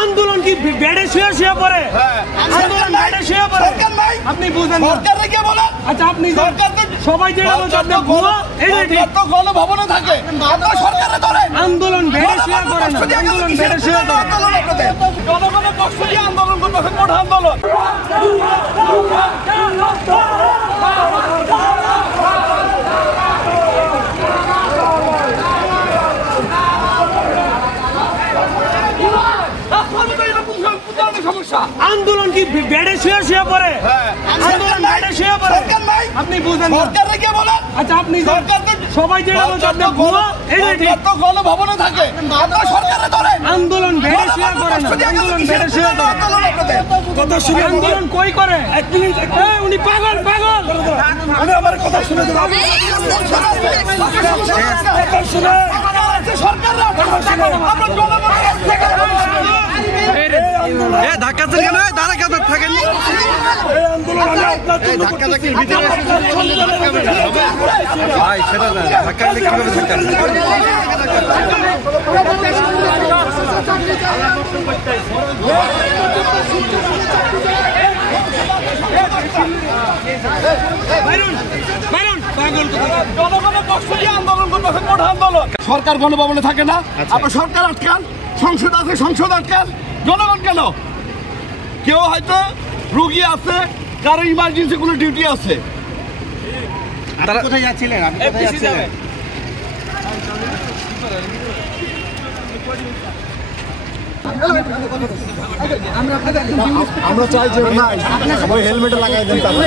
আন্দোলন কি বেড়ে শুয়ে পড়ে? আন্দোলন বেড়ে শুয়ে পড়ে। আপনি বুঝেন আচ্ছা, আপনি সবাই যেটা গণভবনে থাকে আন্দোলন বেড়ে শুয়ে পড়ে না, আন্দোলন বেড়ে শুয়ে পড়ে। জনগণের কষ্ট দিয়ে আন্দোলন করতেছে, কোন আন্দোলন? আন্দোলন কি বেড়ে শুয়ে পড়ে? আন্দোলন বেড়ে শুয়ে পড়ে। আপনি বুঝেন আচ্ছা, আপনি সবাই যেটা গণভবনে থাকে আন্দোলন বেড়ে শুয়ে পড়ে না, আন্দোলন বেড়ে শুয়ে পড়ে। কথা শুনে আন্দোলন কই করে? এক মিনিট, উনি পাগল পাগল। উনি আমার কথা শুনে দেবেন। ধাক্কা কেন দাঁড়া কেন থাকেন ভাই, সেটা না ধাক্কা কিভাবে ধাক্কা সরকার গণভবনে থাকে না, আপনার সরকার আটকান, সংসদ আছে সংসদ আটকান, জনগণ কেন? কেউ হয়তো রোগী আছে, কারো ইমার্জেন্সি কোনো ডিউটি আছে। কোথায় যাচ্ছিলেন? আমরা চাই যে নাই ওই হেলমেটে লাগাই দেন, তাহলে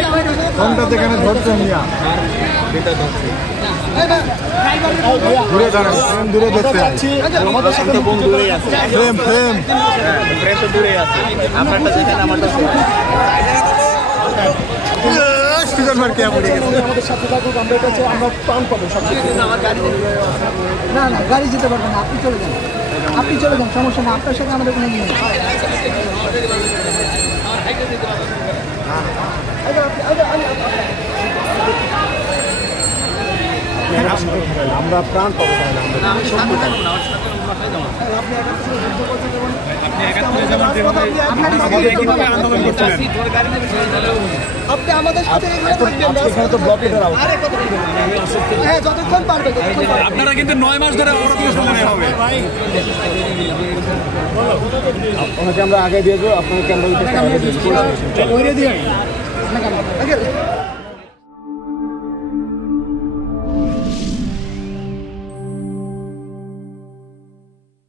ফোনটা যেখানে ধরছেন দূরে দাঁড়ান, ফ্রেম দূরে দেখতে আমাদের সাথে বোন দূরেই আছে, ফ্রেম ফ্রেম ফ্রেম তো দূরেই আছে, আপনারটা যেখানে আমারটা আমাদের সাথে থাকুক, আমরা এটা চাই, আমরা প্রাণ পাবো সব। না না, গাড়ি যেতে পারবেন না, আপনি চলে যান, আপনি চলে যান, সমস্যা না, আপনার সাথে আমাদের কোনো নিয়ে আমরা প্রাণ পাবো। আপনি আমাদের সাথে যতক্ষণ পারবেন। আপনারা কিন্তু 9 মাস ধরে হবে। ওনাকে আমরা আগে দিয়ে দেবো, আপনাকে আমরা